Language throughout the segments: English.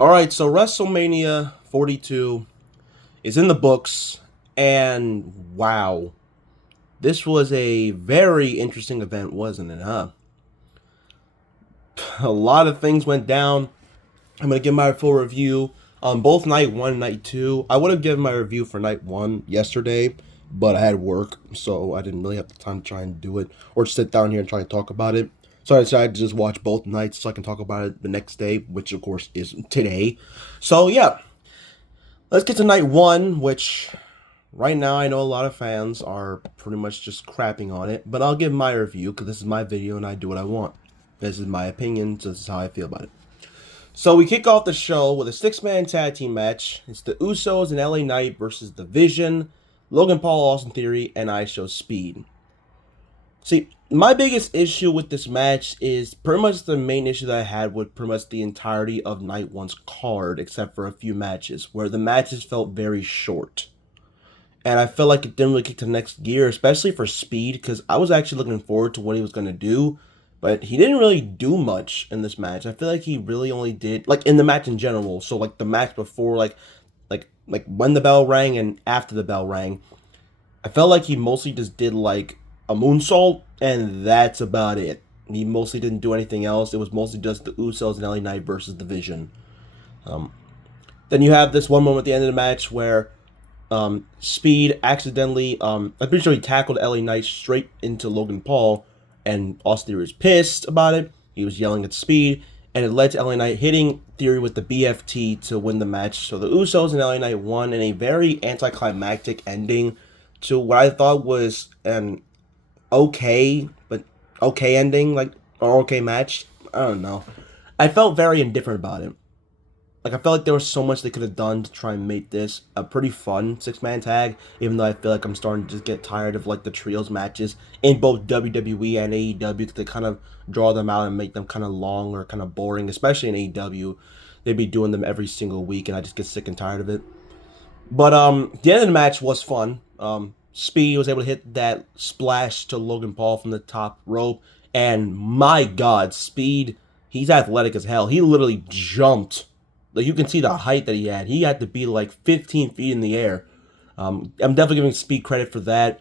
All right, so WrestleMania 42 is in the books, and wow, this was a very interesting event, wasn't it, huh? A lot of things went down. I'm going to give my full review on both night one and night two. I would have given my review for night one yesterday, but I had work, so I didn't really have the time to try and do it or sit down here and try and talk about it. So I decided to just watch both nights so I can talk about it the next day, which of course is today. So yeah, let's get to night one, which right now I know a lot of fans are pretty much just crapping on it, but I'll give my review because this is my video and I do what I want. This is my opinion, so this is how I feel about it. So we kick off the show with a six-man tag team match. It's the Usos and LA Knight versus The Vision, Logan Paul, Austin Theory, and I Show Speed. See, my biggest issue with this match is pretty much the main issue that I had with pretty much the entirety of night one's card, except for a few matches, where the matches felt very short. And I felt like it didn't really kick to the next gear, especially for Speed, because I was actually looking forward to what he was going to do, but he didn't really do much in this match. I feel like he really only did, like, in the match in general, so, like, the match before, like when the bell rang and after the bell rang, I felt like he mostly just did, like, a moonsault, and that's about it. He mostly didn't do anything else. It was mostly just the Usos and LA Knight versus the Vision. Then you have this one moment at the end of the match where Speed accidentally, I'm pretty sure he tackled LA Knight straight into Logan Paul, and Austin Theory was pissed about it. He was yelling at Speed, and it led to LA Knight hitting Theory with the BFT to win the match. So the Usos and LA Knight won in a very anticlimactic ending to what I thought was an okay, but okay ending, like, or okay match. I don't know. I felt very indifferent about it. Like, I felt like there was so much they could have done to try and make this a pretty fun six-man tag, even though I feel like I'm starting to just get tired of, like, the trios matches in both WWE and AEW, because they kind of draw them out and make them kind of long or kind of boring, especially in AEW. They'd be doing them every single week, and I just get sick and tired of it. But the end of the match was fun. Speed was able to hit that splash to Logan Paul from the top rope, and my God, Speed, he's athletic as hell. He literally jumped. Like, you can see the height that he had. He had to be like 15 feet in the air. I'm definitely giving Speed credit for that.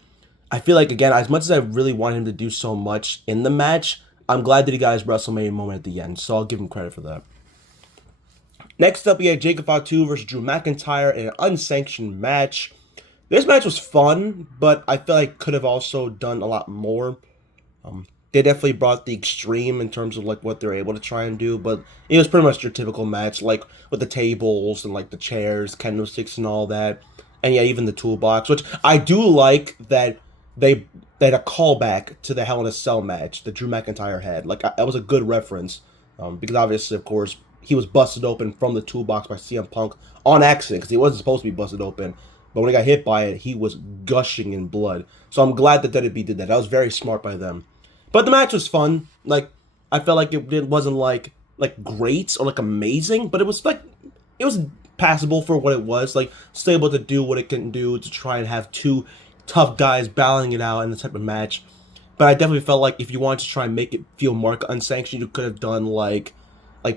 I feel like, again, as much as I really wanted him to do so much in the match, I'm glad that he got his WrestleMania moment at the end, so I'll give him credit for that. Next up, we had Jacob Fatu versus Drew McIntyre in an unsanctioned match. This match was fun, but I feel like could have also done a lot more. They definitely brought the extreme in terms of like what they're able to try and do, but it was pretty much your typical match, like with the tables and like the chairs, candlesticks, and all that, and yeah, even the toolbox. Which I do like that they had a callback to the Hell in a Cell match that Drew McIntyre had. Like, that was a good reference, because obviously, of course, he was busted open from the toolbox by CM Punk on accident because he wasn't supposed to be busted open. But when he got hit by it, he was gushing in blood. So I'm glad that WWE did that. That was very smart by them. But the match was fun. Like, I felt like it wasn't like great or like amazing, but it was like, it was passable for what it was. Like, still able to do what it can do to try and have two tough guys battling it out in the type of match. But I definitely felt like if you wanted to try and make it feel more unsanctioned, you could have done like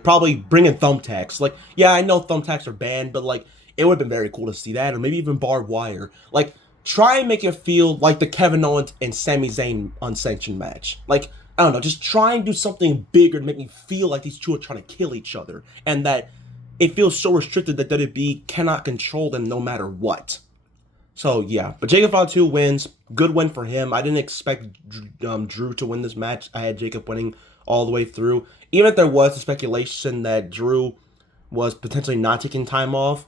probably bring in thumbtacks. Like, yeah, I know thumbtacks are banned, but like, it would have been very cool to see that, or maybe even barbed wire. Like, try and make it feel like the Kevin Owens and Sami Zayn unsanctioned match. Like, I don't know, just try and do something bigger to make me feel like these two are trying to kill each other, and that it feels so restricted that WWE cannot control them no matter what. So yeah, but Jacob Fatu wins. Good win for him. I didn't expect Drew to win this match. I had Jacob winning all the way through. Even if there was a speculation that Drew was potentially not taking time off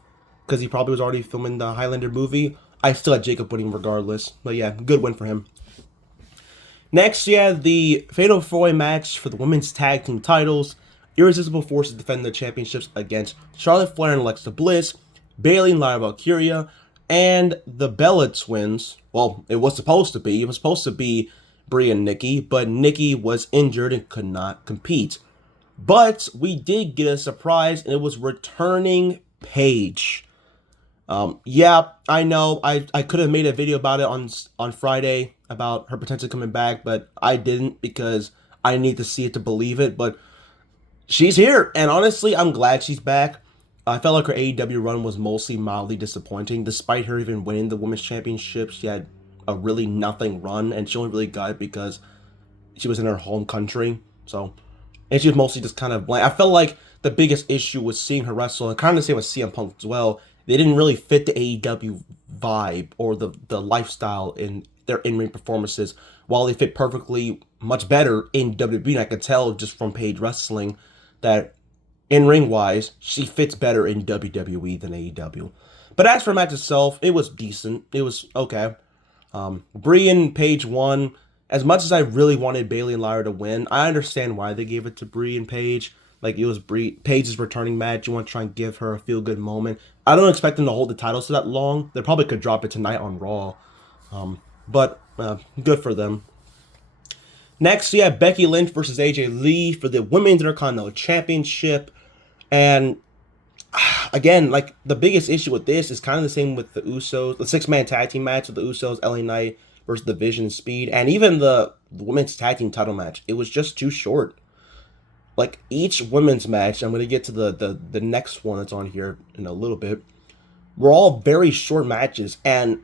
because he probably was already filming the Highlander movie, I still had Jacob winning regardless. But yeah, good win for him. Next, you had the Fatal 4-Way match for the women's tag team titles. Irresistible Forces defend the championships against Charlotte Flair and Alexa Bliss, Bayley and Lyra Valkyria, and the Bella Twins. Well, it was supposed to be. It was supposed to be Brie and Nikki, but Nikki was injured and could not compete. But we did get a surprise, and it was returning Paige. Yeah, I know. I could have made a video about it on Friday about her potentially coming back, but I didn't because I need to see it to believe it. But she's here, and honestly, I'm glad she's back. I felt like her AEW run was mostly mildly disappointing. Despite her even winning the women's championship, she had a really nothing run, and she only really got it because she was in her home country. So, and she was mostly just kind of blank. I felt like the biggest issue was seeing her wrestle, and kind of the same with CM Punk as well. They didn't really fit the AEW vibe or the lifestyle in their in-ring performances, while they fit perfectly much better in WWE. And I could tell just from Paige Wrestling that in-ring wise, she fits better in WWE than AEW. But as for the match itself, it was decent. It was okay. Brie and Paige won. As much as I really wanted Bayley and Lyra to win, I understand why they gave it to Brie and Paige. Like, it was Paige's returning match. You want to try and give her a feel-good moment. I don't expect them to hold the titles for that long. They probably could drop it tonight on Raw. But good for them. Next, we have Becky Lynch versus AJ Lee for the Women's Intercontinental Championship. And again, like, the biggest issue with this is kind of the same with the Usos, the six-man tag team match with the Usos, LA Knight versus the Vision and Speed, and even the women's tag team title match. It was just too short. Like, each women's match, I'm going to get to the next one that's on here in a little bit, were all very short matches, and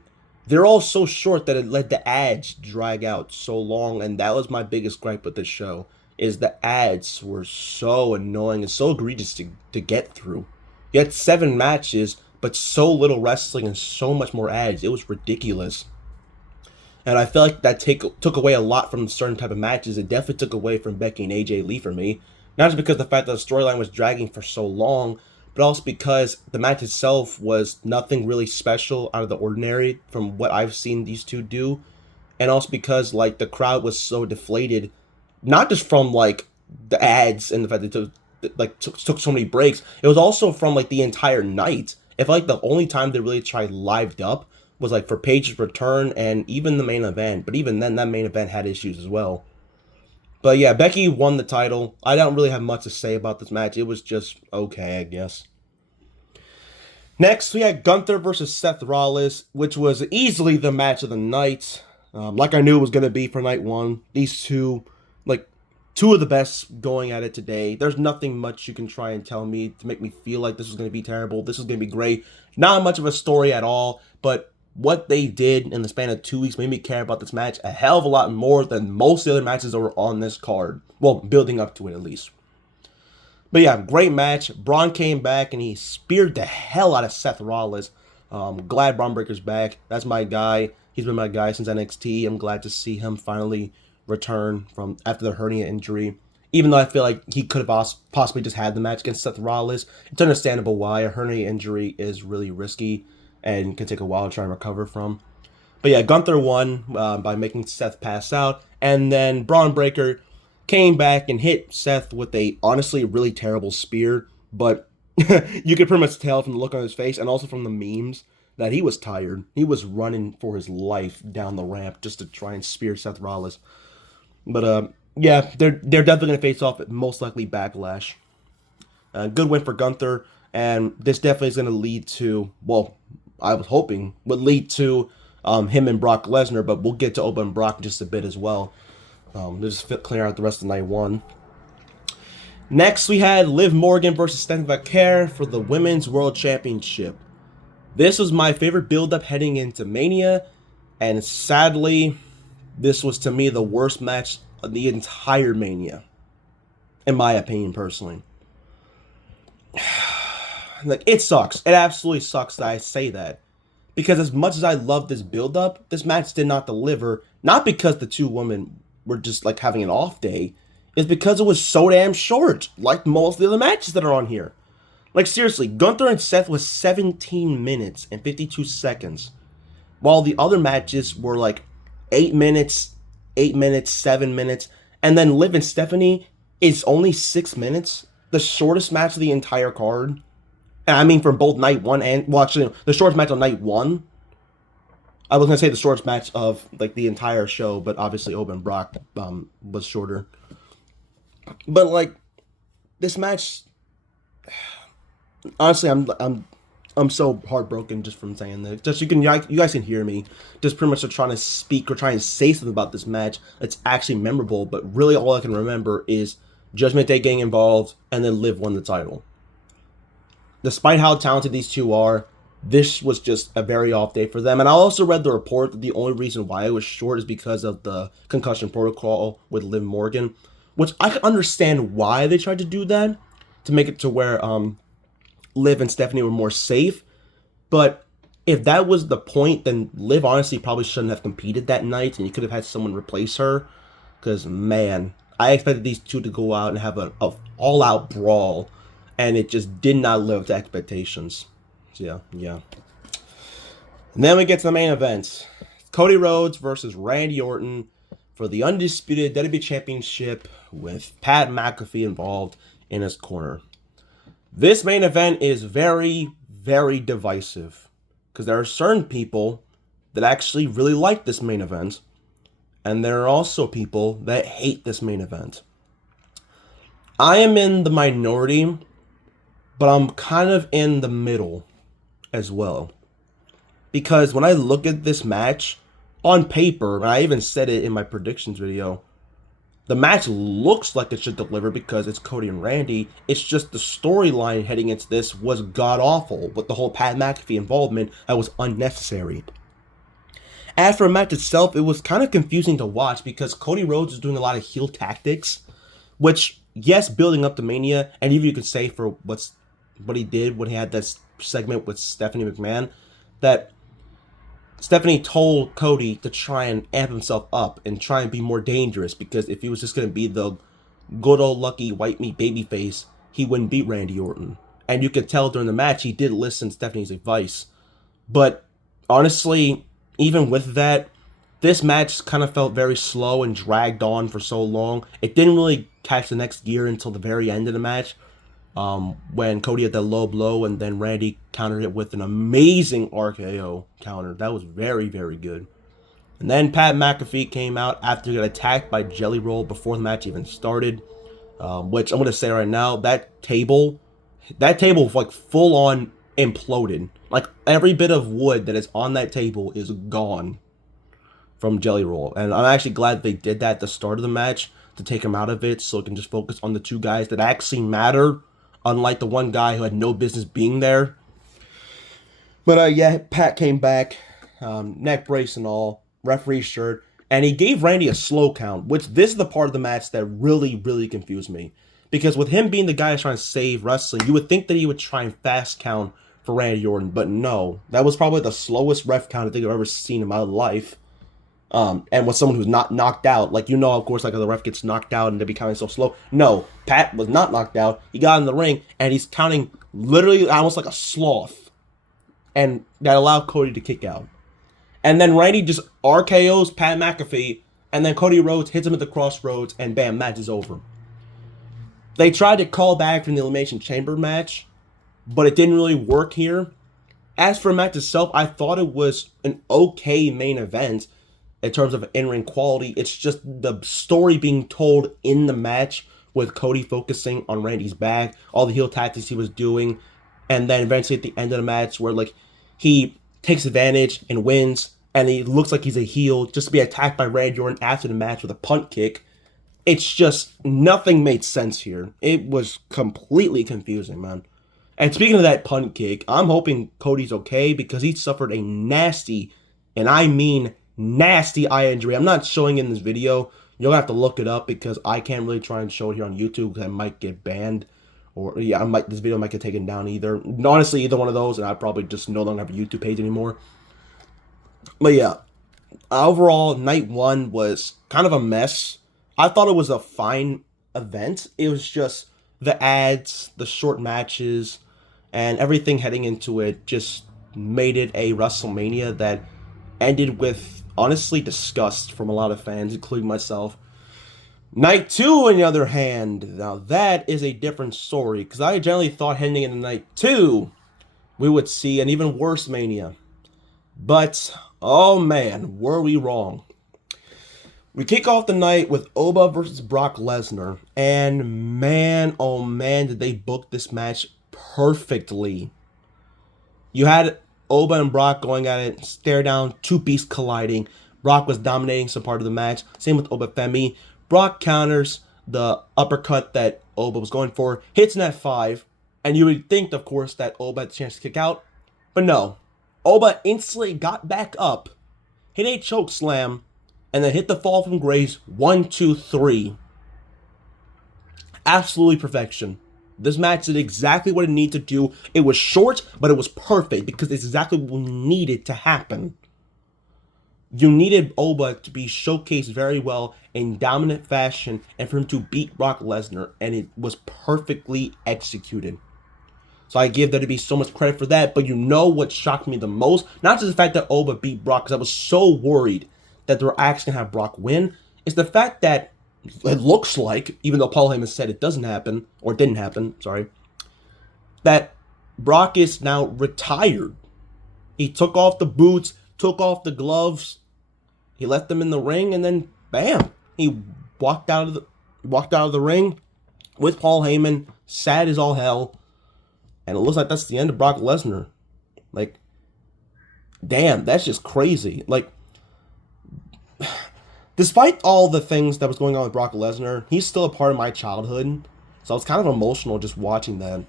they're all so short that it let the ads drag out so long, and that was my biggest gripe with this show, is the ads were so annoying and so egregious to get through. You had 7 matches, but so little wrestling and so much more ads. It was ridiculous. And I feel like that took away a lot from certain type of matches. It definitely took away from Becky and AJ Lee for me. Not just because of the fact that the storyline was dragging for so long, but also because the match itself was nothing really special out of the ordinary from what I've seen these two do. And also because, like, the crowd was so deflated, not just from, like, the ads and the fact that they took so many breaks. It was also from, like, the entire night. It felt like the only time they really tried lived up was, like, for Paige's return and even the main event. But even then, that main event had issues as well. But yeah, Becky won the title. I don't really have much to say about this match. It was just okay, I guess. Next, we had Gunther versus Seth Rollins, which was easily the match of the night. Like I knew it was going to be for night one. These two, like, two of the best going at it today. There's nothing much you can try and tell me to make me feel like this was going to be terrible. This was going to be great. Not much of a story at all, but what they did in the span of 2 weeks made me care about this match a hell of a lot more than most of the other matches that were on this card. Well, building up to it at least. But yeah, great match. Braun came back and he speared the hell out of Seth Rollins. Glad Braun Breaker's back. That's my guy. He's been my guy since NXT. I'm glad to see him finally return from after the hernia injury. Even though I feel like he could have possibly just had the match against Seth Rollins. It's understandable why. A hernia injury is really risky and can take a while to try and recover from. But yeah, Gunther won by making Seth pass out. And then Braun Breaker came back and hit Seth with a honestly really terrible spear. But you could pretty much tell from the look on his face and also from the memes that he was tired. He was running for his life down the ramp just to try and spear Seth Rollins. But yeah, they're definitely going to face off at most likely Backlash. Good win for Gunther. And this definitely is going to lead to, well, I was hoping would lead to him and Brock Lesnar, but we'll get to Oba and Brock in just a bit as well. Just clear out the rest of night one. Next, we had Liv Morgan versus Stephanie Vaquer for the Women's World Championship. This was my favorite build-up heading into Mania, and sadly, this was to me the worst match of the entire Mania, in my opinion, personally. Like, it sucks. It absolutely sucks that I say that. Because as much as I love this build-up, this match did not deliver. Not because the two women were just, like, having an off day. It's because it was so damn short. Like most of the other matches that are on here. Like, seriously, Gunther and Seth was 17 minutes and 52 seconds. While the other matches were, like, 8 minutes, 7 minutes. And then Liv and Stephanie is only 6 minutes. The shortest match of the entire card. And I mean from both night one and, well, actually, the shortest match on night one. I was going to say the shortest match of, like, the entire show, but obviously Oba and Brock was shorter. But, like, this match, honestly, I'm so heartbroken just from saying this. Just you guys can hear me. Just pretty much trying to speak or trying to say something about this match that's actually memorable, but really all I can remember is Judgment Day getting involved and then Liv won the title. despite how talented these two are, this was just a very off day for them. And I also read the report that the only reason why it was short is because of the concussion protocol with Liv Morgan, which I can understand why they tried to do that to make it to where Liv and Stephanie were more safe. But if that was the point, then Liv honestly probably shouldn't have competed that night, and you could have had someone replace her. Because, man, I expected these two to go out and have a all-out brawl, and it just did not live up to expectations. So, yeah. And then we get to the main event. Cody Rhodes versus Randy Orton for the undisputed WWE Championship with Pat McAfee involved in his corner. This main event is very, very divisive because there are certain people that actually really like this main event, and there are also people that hate this main event. I am in the minority, but I'm kind of in the middle as well. Because when I look at this match, on paper, and I even said it in my predictions video, the match looks like it should deliver because it's Cody and Randy. It's just the storyline heading into this was god-awful with the whole Pat McAfee involvement that was unnecessary. As for the match itself, it was kind of confusing to watch because Cody Rhodes is doing a lot of heel tactics, which, yes, building up to Mania, and even you could say for what he did when he had this segment with Stephanie McMahon, that Stephanie told Cody to try and amp himself up and try and be more dangerous, because if he was just going to be the good old lucky white meat babyface, he wouldn't beat Randy Orton. And you could tell during the match he did listen to Stephanie's advice. But honestly, even with that, this match kind of felt very slow and dragged on for so long. It didn't really catch the next gear until the very end of the match, when Cody had that low blow and then Randy countered it with an amazing RKO counter. That was very, very good. And then Pat McAfee came out after he got attacked by Jelly Roll before the match even started, which I'm going to say right now, that table like full on imploded. Like every bit of wood that is on that table is gone from Jelly Roll. And I'm actually glad they did that at the start of the match to take him out of it so it can just focus on the two guys that actually matter, unlike the one guy who had no business being there. But yeah, Pat came back, neck brace and all, referee shirt, and he gave Randy a slow count, which this is the part of the match that really, really confused me. Because with him being the guy that's trying to save wrestling, you would think that he would try and fast count for Randy Orton, but no. That was probably the slowest ref count I think I've ever seen in my life. And with someone who's not knocked out, like, of course, like the ref gets knocked out and they be counting so slow. No, Pat was not knocked out. He got in the ring and he's counting literally almost like a sloth, and that allowed Cody to kick out. And then Randy just RKO's Pat McAfee, and then Cody Rhodes hits him at the crossroads, and bam, match is over. They tried to call back from the Elimination Chamber match, but it didn't really work here. As for the match itself, I thought it was an okay main event in terms of in-ring quality. It's just the story being told in the match with Cody focusing on Randy's back, all the heel tactics he was doing, and then eventually at the end of the match where like he takes advantage and wins, and he looks like he's a heel just to be attacked by Randy Orton after the match with a punt kick. It's just, nothing made sense here. It was completely confusing, man. And speaking of that punt kick, I'm hoping Cody's okay because he suffered a nasty, and I mean nasty eye injury. I'm not showing it in this video. You'll have to look it up because I can't really try and show it here on YouTube because I might get banned. Or, yeah, this video might get taken down either. Honestly, either one of those, and I probably just no longer have a YouTube page anymore. But yeah, overall, night one was kind of a mess. I thought it was a fine event. It was just the ads, the short matches, and everything heading into it just made it a WrestleMania that ended with, honestly, disgust from a lot of fans, including myself. Night two, on the other hand, now that is a different story, because I generally thought heading into night two, we would see an even worse Mania. But, oh man, were we wrong. We kick off the night with Oba versus Brock Lesnar, and man, oh man, did they book this match perfectly. You had Oba and Brock going at it, stare down, two beasts colliding. Brock was dominating some part of the match, same with Oba Femi. Brock counters the uppercut that Oba was going for, hits an F5, And you would think, of course, that Oba had a chance to kick out. But no. Oba instantly got back up, hit a choke slam, and then hit the fall from grace. 1, 2, 3. Absolutely perfection. This match did exactly what it needed to do. It was short, but it was perfect because it's exactly what needed to happen. You needed Oba to be showcased very well in dominant fashion and for him to beat Brock Lesnar, and it was perfectly executed. So I give WWE so much credit for that. But you know what shocked me the most? Not just the fact that Oba beat Brock, because I was so worried that they were actually going to have Brock win. It's the fact that it looks like, even though Paul Heyman said it doesn't happen, or didn't happen, sorry, that Brock is now retired. He took off the boots, took off the gloves, he left them in the ring, and then bam, he walked out of the ring with Paul Heyman, sad as all hell. And it looks like that's the end of Brock Lesnar. Like, damn, that's just crazy. Like, despite all the things that was going on with Brock Lesnar, he's still a part of my childhood. So I was kind of emotional just watching that.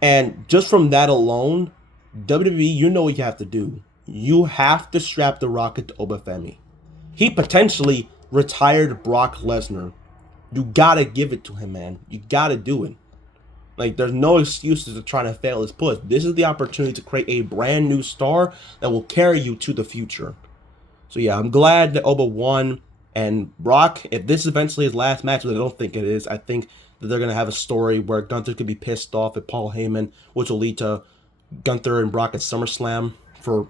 And just from that alone, WWE, you know what you have to do. You have to strap the rocket to Obafemi. He potentially retired Brock Lesnar. You gotta give it to him, man. You gotta do it. Like, there's no excuses to trying to fail his push. This is the opportunity to create a brand new star that will carry you to the future. So yeah, I'm glad that Oba won. And Brock, if this is eventually his last match, which I don't think it is, I think that they're going to have a story where Gunther could be pissed off at Paul Heyman, which will lead to Gunther and Brock at SummerSlam for,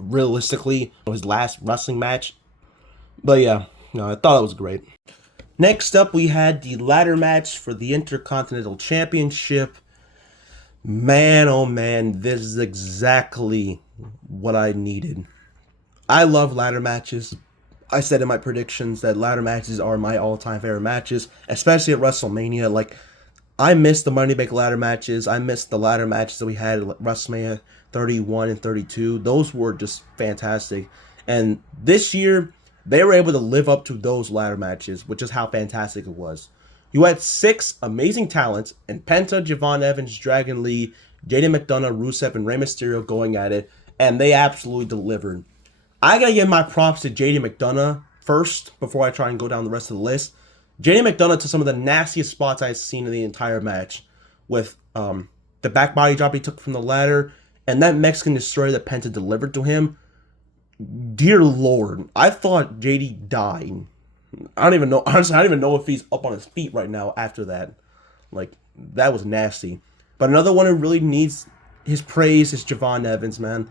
realistically, his last wrestling match. But yeah, no, I thought it was great. Next up, we had the ladder match for the Intercontinental Championship. Man, oh man, this is exactly what I needed. I love ladder matches. I said in my predictions that ladder matches are my all-time favorite matches, especially at WrestleMania. Like, I miss the Money Bank ladder matches. I miss the ladder matches that we had at WrestleMania 31 and 32. Those were just fantastic. And this year, they were able to live up to those ladder matches, which is how fantastic it was. You had 6 amazing talents in Penta, Javon Evans, Dragon Lee, Jaden McDonough, Rusev, and Rey Mysterio going at it, and they absolutely delivered. I gotta give my props to JD McDonough first before I try and go down the rest of the list. JD McDonough took some of the nastiest spots I've seen in the entire match, with the back body drop he took from the ladder and that Mexican destroyer that Penta delivered to him. Dear Lord, I thought JD died. I don't even know. Honestly, I don't even know if he's up on his feet right now after that. Like, that was nasty. But another one who really needs his praise is Javon Evans, man.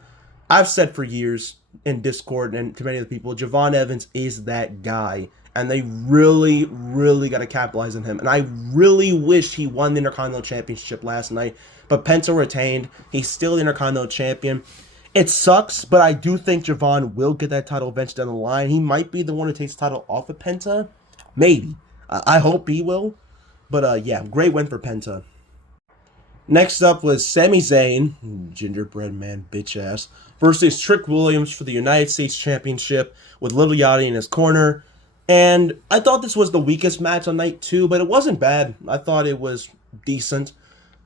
I've said for years in Discord and to many of the people, Javon Evans is that guy. And they really, really got to capitalize on him. And I really wish he won the Intercontinental Championship last night. But Penta retained. He's still the Intercontinental Champion. It sucks, but I do think Javon will get that title eventually down the line. He might be the one who takes the title off of Penta. Maybe. I hope he will. But yeah, great win for Penta. Next up was Sami Zayn, gingerbread man, bitch ass, versus Trick Williams for the United States Championship with Little Yachty in his corner. And I thought this was the weakest match on night 2, but it wasn't bad. I thought it was decent.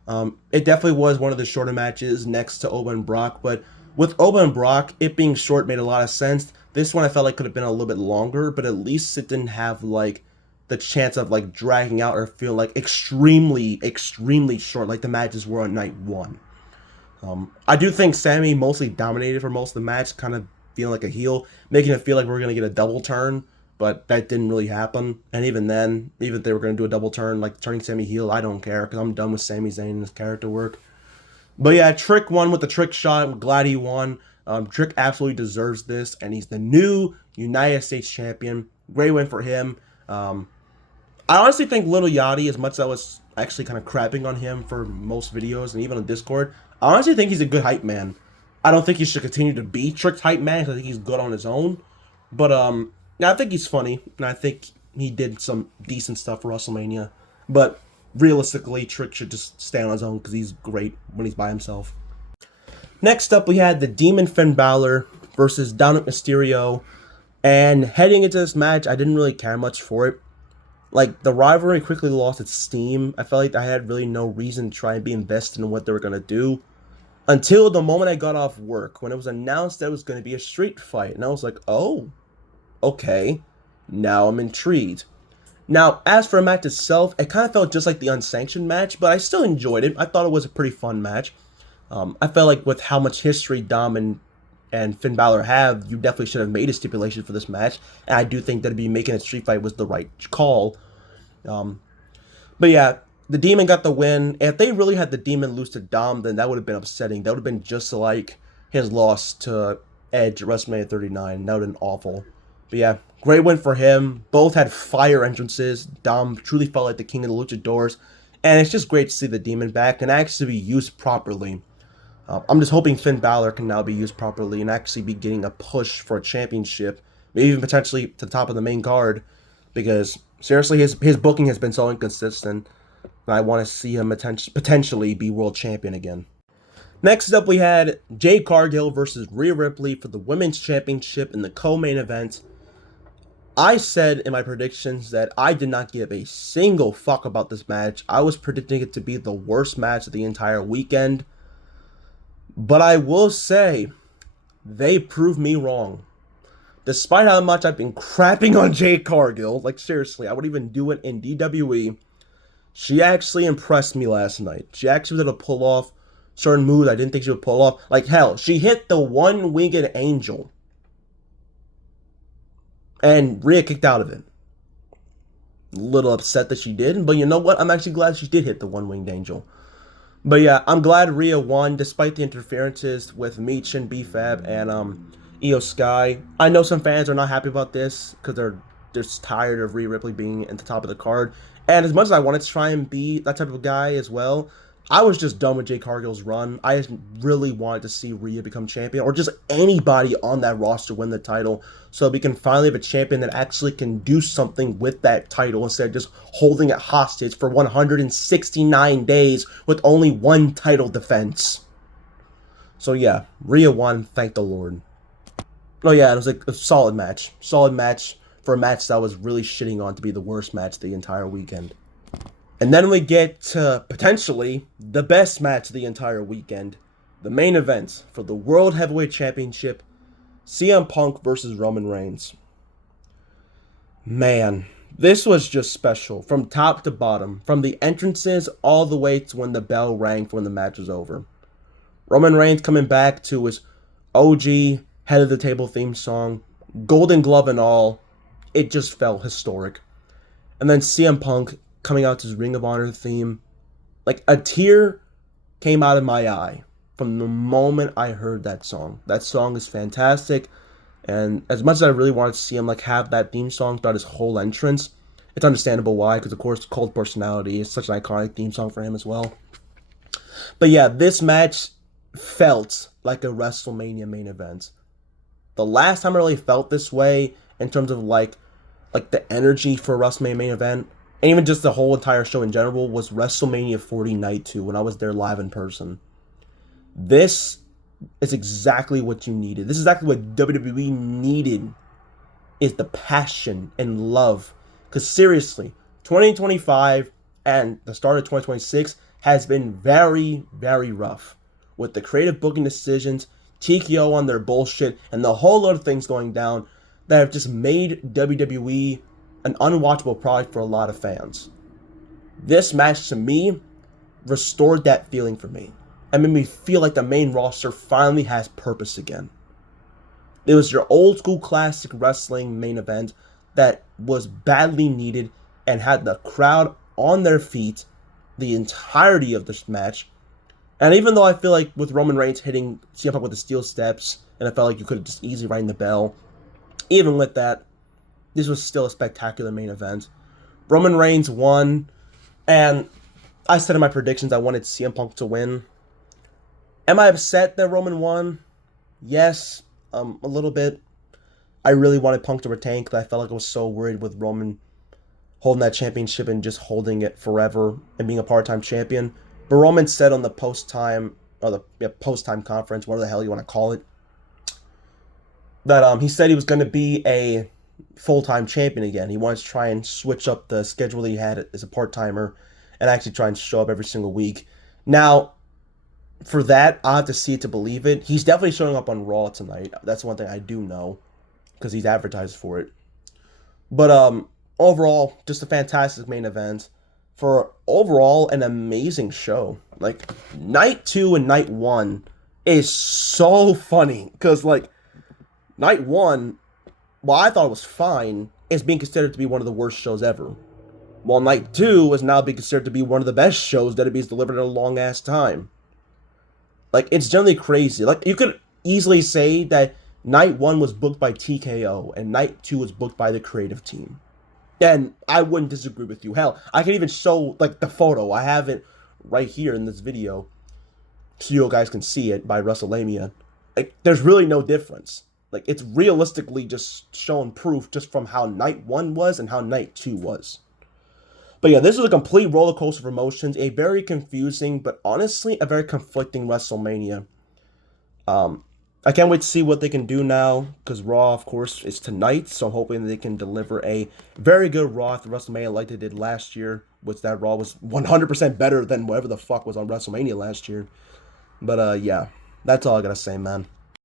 It definitely was one of the shorter matches next to Oba and Brock, but with Oba and Brock, it being short made a lot of sense. This one I felt like could have been a little bit longer, but at least it didn't have like the chance of like dragging out or feel like extremely, extremely short like the matches were on night 1. I do think Sami mostly dominated for most of the match, kind of feeling like a heel, making it feel like we were going to get a double turn, but that didn't really happen. And even then, even if they were going to do a double turn, like turning Sami heel, I don't care because I'm done with Sami Zayn and his character work. But yeah, Trick won with the Trick shot. I'm glad he won. Trick absolutely deserves this, and he's the new United States champion. Great win for him. I honestly think Little Yachty, as much as I was actually kind of crapping on him for most videos and even on Discord, I honestly think he's a good hype man. I don't think he should continue to be Trick's hype man because I think he's good on his own. But I think he's funny, and I think he did some decent stuff for WrestleMania. But realistically, Trick should just stay on his own because he's great when he's by himself. Next up, we had the Demon Finn Balor versus Dominic Mysterio. And heading into this match, I didn't really care much for it. Like, the rivalry quickly lost its steam. I felt like I had really no reason to try and be invested in what they were going to do until the moment I got off work when it was announced that it was going to be a street fight. And I was like, oh, okay. Now I'm intrigued. Now, as for a match itself, it kind of felt just like the unsanctioned match, but I still enjoyed it. I thought it was a pretty fun match. I felt like with how much history Dom and Finn Balor have, you definitely should have made a stipulation for this match. And I do think that be making a street fight was the right call. Um, but yeah, the Demon got the win. If they really had the Demon lose to Dom, then that would have been upsetting. That would have been just like his loss to Edge at WrestleMania 39. That would have been awful. But yeah, great win for him. Both had fire entrances. Dom truly felt like the king of the luchadors. And it's just great to see the Demon back and actually be used properly. I'm just hoping Finn Balor can now be used properly and actually be getting a push for a championship, maybe even potentially to the top of the main card, because seriously, his booking has been so inconsistent, and I want to see him potentially be world champion again. Next up, we had Jade Cargill versus Rhea Ripley for the Women's Championship in the co-main event. I said in my predictions that I did not give a single fuck about this match. I was predicting it to be the worst match of the entire weekend. But I will say, they proved me wrong. Despite how much I've been crapping on Jade Cargill, like seriously, I would even do it in WWE, she actually impressed me last night. She actually was able to pull off certain moves I didn't think she would pull off. Like hell, she hit the one-winged angel. And Rhea kicked out of it. A little upset that she did, but you know what? I'm actually glad she did hit the one-winged angel. But yeah, I'm glad Rhea won despite the interferences with Meech and B-Fab and Io Sky. I know some fans are not happy about this because they're just tired of Rhea Ripley being at the top of the card. And as much as I wanted to try and be that type of guy as well, I was just done with Jade Cargill's run. I just really wanted to see Rhea become champion, or just anybody on that roster win the title, so we can finally have a champion that actually can do something with that title instead of just holding it hostage for 169 days with only one title defense. So yeah, Rhea won, thank the Lord. Oh yeah, it was like a solid match. Solid match for a match that I was really shitting on to be the worst match the entire weekend. And then we get to, potentially, the best match of the entire weekend. The main event for the World Heavyweight Championship. CM Punk versus Roman Reigns. Man, this was just special. From top to bottom. From the entrances all the way to when the bell rang for when the match was over. Roman Reigns coming back to his OG Head of the Table theme song. Golden Glove and all. It just felt historic. And then CM Punk coming out to his Ring of Honor theme. Like, a tear came out of my eye from the moment I heard that song. That song is fantastic, and as much as I really wanted to see him like have that theme song throughout his whole entrance, it's understandable why, because of course Cold Personality is such an iconic theme song for him as well. But yeah, this match felt like a WrestleMania main event. The last time I really felt this way in terms of like the energy for a WrestleMania main event, and even just the whole entire show in general, was WrestleMania 40 Night 2 when I was there live in person. This is exactly what you needed. This is exactly what WWE needed, is the passion and love. Because seriously, 2025 and the start of 2026 has been very, very rough. With the creative booking decisions, TKO on their bullshit, and the whole lot of things going down that have just made WWE an unwatchable product for a lot of fans. This match, to me, restored that feeling for me and made me feel like the main roster finally has purpose again. It was your old school classic wrestling main event that was badly needed and had the crowd on their feet the entirety of this match. And even though I feel like with Roman Reigns hitting CM Punk with the steel steps, and I felt like you could have just easily rang the bell, even with that, this was still a spectacular main event. Roman Reigns won, and I said in my predictions I wanted CM Punk to win. Am I upset that Roman won? Yes, a little bit. I really wanted Punk to retain because I felt like I was so worried with Roman holding that championship and just holding it forever and being a part-time champion. But Roman said on the post-time conference, whatever the hell you want to call it, that he said he was going to be a full-time champion again. He wants to try and switch up the schedule that he had as a part-timer and actually try and show up every single week. Now, for that, I'll have to see it to believe it. He's definitely showing up on Raw tonight. That's one thing I do know because he's advertised for it. But overall, just a fantastic main event for overall an amazing show. Like night 2 and night 1 is so funny because like night 1, while I thought it was fine, is being considered to be one of the worst shows ever. While night 2 is now being considered to be one of the best shows that WWE's delivered in a long ass time. Like it's generally crazy. Like you could easily say that night 1 was booked by TKO and night 2 was booked by the creative team. And I wouldn't disagree with you. Hell, I can even show like the photo. I have it right here in this video, so you guys can see it by Wrestlemania. Like, there's really no difference. Like, it's realistically just showing proof just from how night 1 was and how night 2 was. But yeah, this was a complete roller coaster of emotions. A very confusing, but honestly, a very conflicting WrestleMania. I can't wait to see what they can do now, because Raw, of course, is tonight, so I'm hoping they can deliver a very good Raw at WrestleMania like they did last year, which that Raw was 100% better than whatever the fuck was on WrestleMania last year. But yeah, that's all I gotta say, man.